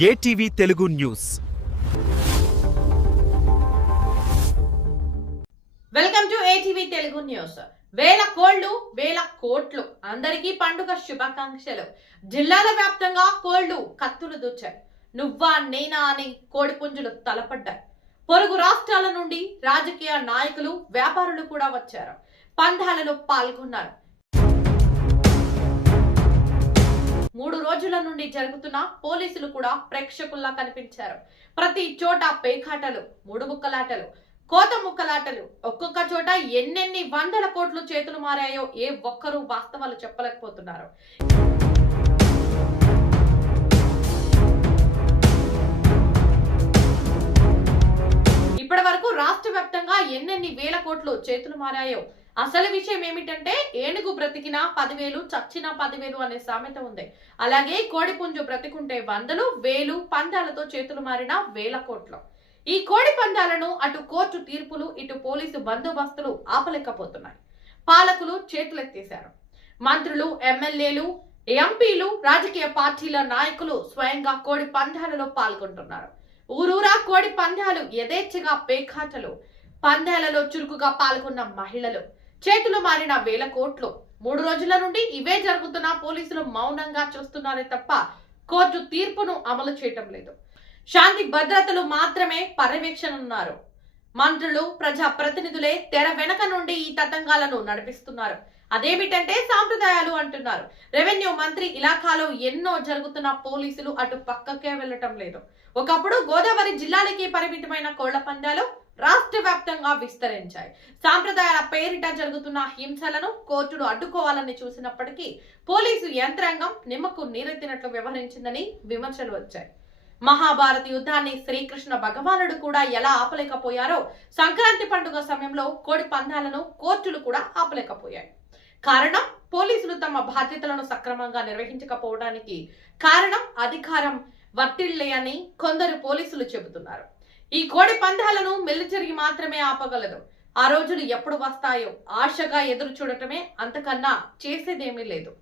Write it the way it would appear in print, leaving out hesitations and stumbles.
ATV Telugu news. Welcome to ATV Telugu news. వేల కోళ్లు వేల కోట్లు, అందరికీ పండుగ శుభాకాంక్షలు. జిల్లాల వ్యాప్తంగా కోళ్లు కత్తులు దూచాయి. నువ్వా నేనా అని కోడిపుంజులు తలపడ్డాయి. పొరుగు రాష్ట్రాల నుండి రాజకీయ నాయకులు, వ్యాపారులు కూడా వచ్చారు. పందాలలో పాల్గొన్నారు. 3 రోజుల నుండి జరుగుతున్న పోలీసులు కూడా ప్రేక్షకుల్లా కనిపించారు. ప్రతి చోట పేకాటలు, మూడు ముక్కలాటలు, కోత ముక్కలాటలు, ఒక్కొక్క చోట ఎన్నెన్ని వందల కోట్లు చేతులు మారాయో ఏ ఒక్కరూ వాస్తవాలు చెప్పలేకపోతున్నారు. ఇప్పటి వరకు రాష్ట్ర వ్యాప్తంగా ఎన్నెన్ని వేల కోట్లు చేతులు మారాయో. అసలు విషయం ఏమిటంటే, ఏనుగు బ్రతికినా 10,000, చచ్చినా 10,000 అనే సామెత ఉంది. అలాగే కోడిపుంజు బ్రతికుంటే 100,000, 1,000 పందాలతో చేతులు మారిన వేల కోట్లు. ఈ కోడి పందాలను అటు కోర్టు తీర్పులు, ఇటు పోలీసు బందోబస్తులు ఆపలేకపోతున్నాయి. పాలకులు చేతులెత్తేశారు. మంత్రులు, ఎమ్మెల్యేలు, ఎంపీలు, రాజకీయ పార్టీల నాయకులు స్వయంగా కోడి పందాలలో పాల్గొంటున్నారు. ఊరూరా కోడి పందాలు, యథేచ్ఛగా పేకాటలు, పందాలలో చురుకుగా పాల్గొన్న మహిళలు, చేతులు మారిన వేల కోట్లు. 3 రోజుల నుండి ఇవే జరుగుతున్నా పోలీసులు మౌనంగా చూస్తున్నారే తప్ప కోర్టు తీర్పును అమలు చేయటం లేదు. శాంతి భద్రతలు మాత్రమే పర్యవేక్షణున్నారు. మంత్రులు, ప్రజా ప్రతినిధులే తెర వెనక నుండి ఈ తతంగాలను నడిపిస్తున్నారు. అదేమిటంటే సాంప్రదాయాలు అంటున్నారు. రెవెన్యూ మంత్రి ఇలాఖాలో ఎన్నో జరుగుతున్న పోలీసులు అటు పక్కకే వెళ్లటం లేదు. ఒకప్పుడు గోదావరి జిల్లాలకి పరిమితమైన కోళ్ల పందాలు రాష్ట్ర వ్యాప్తంగా విస్తరించాయి. సాంప్రదాయాల పేరిట జరుగుతున్న హింసలను కోర్టులు అడ్డుకోవాలని చూసినప్పటికీ పోలీసు యంత్రాంగం నిమ్మకు నీరెత్తినట్లు వ్యవహరించిందని విమర్శలు వచ్చాయి. మహాభారత యుద్ధాన్ని శ్రీకృష్ణ భగవానుడు కూడా ఎలా ఆపలేకపోయారో, సంక్రాంతి పండుగ సమయంలో కోడి పందాలను కోర్టులు కూడా ఆపలేకపోయాయి. కారణం, పోలీసులు తమ బాధ్యతలను సక్రమంగా నిర్వహించకపోవడానికి కారణం అధికారం వత్తిళ్లే అని కొందరు పోలీసులు చెబుతున్నారు. ఈ కోడి పందాలను మెల్లిచెరిగి మాత్రమే ఆపగలదు. ఆ రోజులు ఎప్పుడు వస్తాయో ఆశగా ఎదురు చూడటమే, అంతకన్నా చేసేదేమీ లేదు.